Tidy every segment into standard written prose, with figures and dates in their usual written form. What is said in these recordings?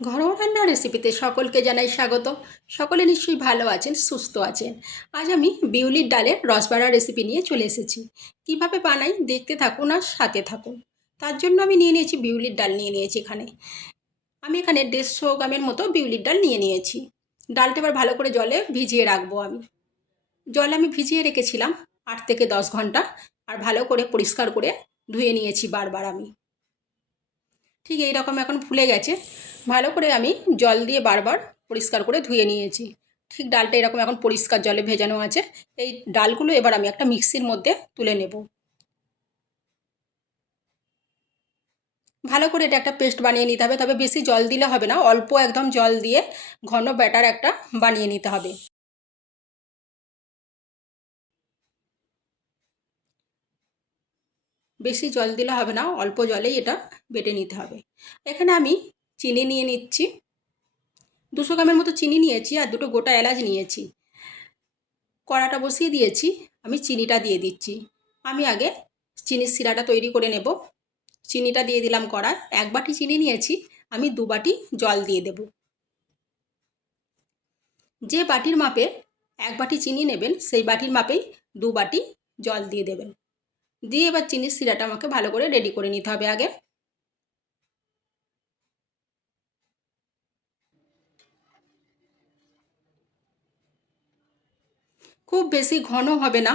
ঘরোয়া রান্নার রেসিপিতে সকলকে জানাই স্বাগত। সকলে নিশ্চয়ই ভালো আছেন, সুস্থ আছেন। আজ আমি বিউলির ডালের রসবাড়া রেসিপি নিয়ে চলে এসেছি। কিভাবে বানাই দেখতে থাকুন আর সাথে থাকুন। তার জন্য আমি নিয়ে নিয়েছি বিউলির ডাল নিয়ে নিয়েছি এখানে। আমি এখানে 150 গ্রামের মতো বিউলির ডাল নিয়ে নিয়েছি। ডালটা এবার ভালো করে জলে ভিজিয়ে রাখবো আমি। জলে আমি ভিজিয়ে রেখেছিলাম 8 থেকে 10 ঘন্টা। আর ভালো করে পরিষ্কার করে ধুয়ে নিয়েছি বারবার আমি। ঠিক এই রকম এখন ফুলে গেছে। ভালো করে আমি জল দিয়ে বারবার পরিষ্কার করে ধুয়ে নিয়েছি। ঠিক ডালটা এরকম এখন পরিষ্কার জলে ভেজানো আছে। এই ডালগুলো এবার আমি একটা মিক্সির মধ্যে তুলে নেব। ভালো করে এটা একটা পেস্ট বানিয়ে নিতে হবে, তবে বেশি জল দিলে হবে না, অল্প একদম জল দিয়ে ঘন ব্যাটার একটা বানিয়ে নিতে হবে। বেশি জল দিলে হবে না, অল্প জলেই এটা বেটে নিতে হবে। এখানে আমি চিনি নিয়ে নিচ্ছি। 200 গ্রামের মতো চিনি নিয়েছি আর দুটো গোটা এলাচ নিয়েছি। কড়াটা বসিয়ে দিয়েছি, আমি চিনিটা দিয়ে দিচ্ছি। আমি আগে চিনির শিরাটা তৈরি করে নেব। চিনিটা দিয়ে দিলাম কড়ায়। 1 বাটি চিনি নিয়েছি, আমি 2 বাটি জল দিয়ে দেব। যে বাটির মাপে 1 বাটি চিনি নেবেন সেই বাটির মাপেই 2 বাটি জল দিয়ে দেবেন। দিয়ে এবার চিনির শিরাটা আমাকে ভালো করে রেডি করে নিতে হবে আগে। খুব বেশি ঘন হবে না,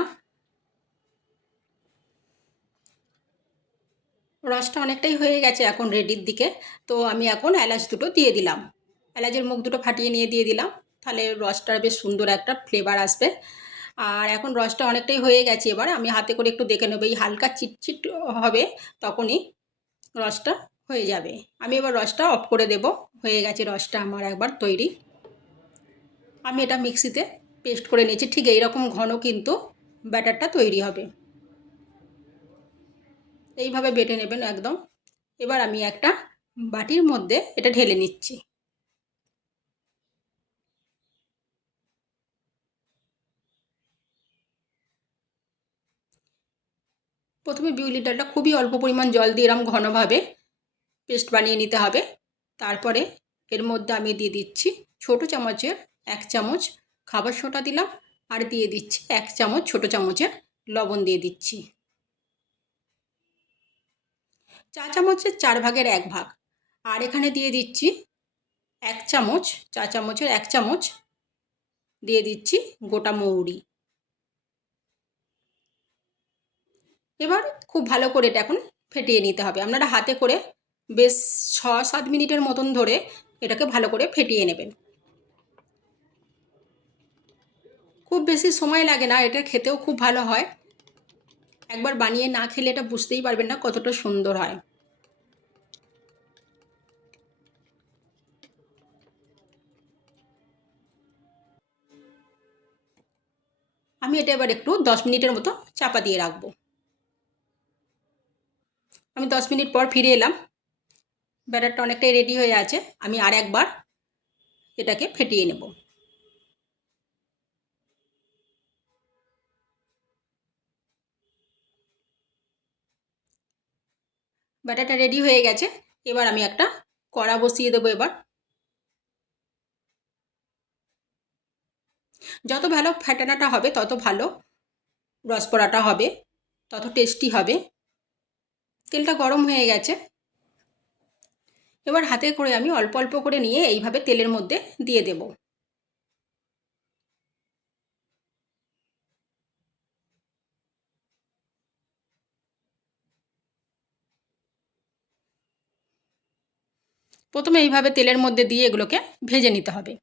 রসটা অনেকটাই হয়ে গেছে এখন রেডির দিকে। তো আমি এখন এলাচ দুটো দিয়ে দিলাম। এলাচের মুখ দুটো ফাটিয়ে নিয়ে দিয়ে দিলাম, তাহলে রসটার বেশ সুন্দর একটা ফ্লেভার আসবে। আর এখন রসটা অনেকটাই হয়ে গেছে, এবার আমি হাতে করে একটু দেখে নেবো, এই হালকা চিটচিট হবে তখনই রসটা হয়ে যাবে। আমি এবার রসটা অফ করে দেব। হয়ে গেছে রসটা আমার একবার তৈরি। আমি এটা মিক্সিতে পেস্ট করে নিয়েছি। ঠিক এইরকম ঘন কিন্তু ব্যাটারটা তৈরি হবে। এইভাবে বেটে নেবেন একদম। এবার আমি একটা বাটির মধ্যে এটা ঢেলে নিচ্ছি। প্রথমে বিউলির ডালটা খুবই অল্প পরিমাণ জল দিয়ে এরম ঘনভাবে পেস্ট বানিয়ে নিতে হবে। তারপরে এর মধ্যে আমি দিয়ে দিচ্ছি ছোটো চামচের 1 চামচ খাবার সোডা দিলাম। আর দিয়ে দিচ্ছি 1 চামচ ছোটো চামচের লবণ দিয়ে দিচ্ছি। চা চামচের 1/4 ভাগ। আর এখানে দিয়ে দিচ্ছি 1 চামচ, চা চামচের 1 চামচ দিয়ে দিচ্ছি গোটা মৌরি। এবার খুব ভালো করে এটা এখন ফেটিয়ে নিতে হবে। আপনারা হাতে করে বেশ 6-7 মিনিটের মতন ধরে এটাকে ভালো করে ফেটিয়ে নেবেন। খুব বেশি সময় লাগে না, এটা খেতেও খুব ভালো হয়। একবার বানিয়ে না খেলে এটা বুঝতেই পারবেন না কতটা সুন্দর হয়। আমি এটা এবার একটু 10 মিনিটের মতো চাপা দিয়ে রাখবো। আমি 10 মিনিট পর ফিরে এলাম। ব্যাটারটা অনেকটাই রেডি হয়ে আছে। আমি আর একবার এটাকে ফেটিয়ে নেব। ব্যাটারটা রেডি হয়ে গেছে। এবার আমি একটা কড়া বসিয়ে দেবো। এবার যত ভালো ফ্যাটানাটা হবে তত ভালো রসবড়াটা হবে, তত টেস্টি হবে। তেলটা গরম হয়ে গেছে। এবার হাতে করে আমি অল্প অল্প করে নিয়ে এইভাবে তেলের মধ্যে দিয়ে দেব। প্রথমে এইভাবে তেলের মধ্যে দিয়ে এগুলোকে ভেজে নিতে হবে।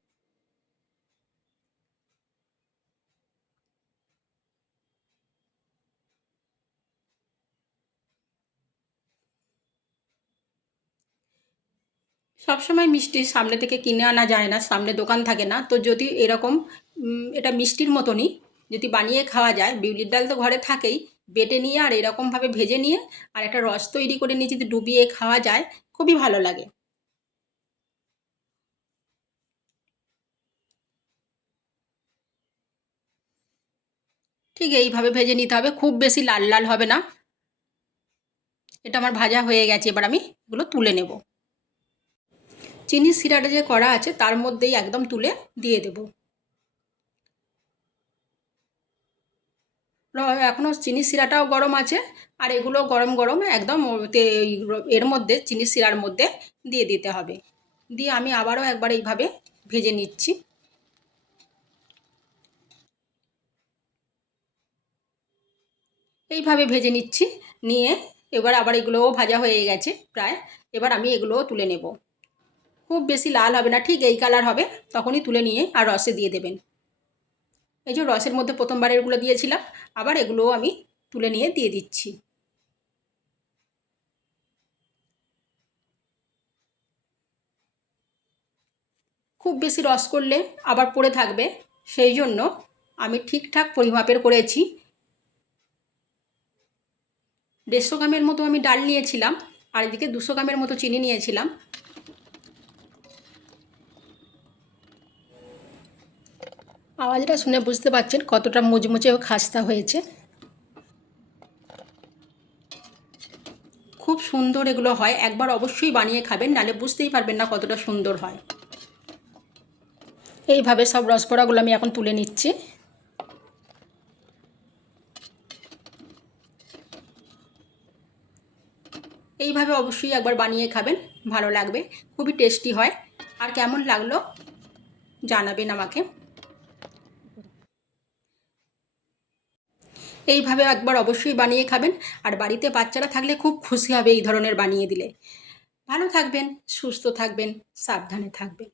সবসময় মিষ্টি সামনে থেকে কিনে আনা যায় না, সামনে দোকান থাকে না। তো যদি এরকম এটা মিষ্টির মতনই যদি বানিয়ে খাওয়া যায়, বিউলির ডাল তো ঘরে থাকেই, বেটে নিয়ে আর এরকমভাবে ভেজে নিয়ে আর একটা রস তৈরি করে নিয়ে যদি ডুবিয়ে খাওয়া যায়, খুবই ভালো লাগে। ঠিক এইভাবে ভেজে নিতে হবে, খুব বেশি লাল লাল হবে না। এটা আমার ভাজা হয়ে গেছে, এবার আমি এগুলো তুলে নেব। চিনি সিরাটা যে করা আছে তার মধ্যেই একদম তুলে দিয়ে দেব। এখনও চিনি শিরাটাও গরম আছে, আর এগুলো গরম গরম একদম এর মধ্যে চিনি শিরার মধ্যে দিয়ে দিতে হবে। দিয়ে আমি আবারও একবার এইভাবে ভেজে নিচ্ছি। এইভাবে ভেজে নিচ্ছি, নিয়ে এবার আবার এগুলোও ভাজা হয়ে গেছে প্রায়। এবার আমি এগুলোও তুলে নেব। খুব বেশি লাল হবে না, ঠিক এই কালার হবে, তখনই তুলে নিয়ে আর রসে দিয়ে দেবেন। এই যে রসের মধ্যে প্রথমবার এগুলো দিয়েছিলাম, আবার এগুলোও আমি তুলে নিয়ে দিয়ে দিচ্ছি। খুব বেশি রস করলে আবার পড়ে থাকবে, সেই জন্য আমি ঠিকঠাক পরিমাপের করেছি। 150 গ্রামের মতো আমি ডাল নিয়েছিলাম, আর এদিকে 200 গ্রামের মতো চিনি নিয়েছিলাম। আওয়াজটা শুনে বুঝতে পারছেন কতটা মুচমুচে ও খাস্তা হয়েছে। খুব সুন্দর এগুলো হয়, একবার অবশ্যই বানিয়ে খাবেন, নাহলে বুঝতেই পারবেন না কতটা সুন্দর হয়। এইভাবে সব রসবড়াগুলো আমি এখন তুলে নিচ্ছি। এইভাবে অবশ্যই একবার বানিয়ে খাবেন, ভালো লাগবে, খুবই টেস্টি হয়। আর কেমন লাগলো জানাবেন আমাকে। এইভাবে একবার অবশ্যই বানিয়ে খাবেন, আর বাড়িতে বাচ্চারা থাকলে খুব খুশি হবে এই ধরনের বানিয়ে দিলে। ভালো থাকবেন, সুস্থ থাকবেন, সাবধানে থাকবেন।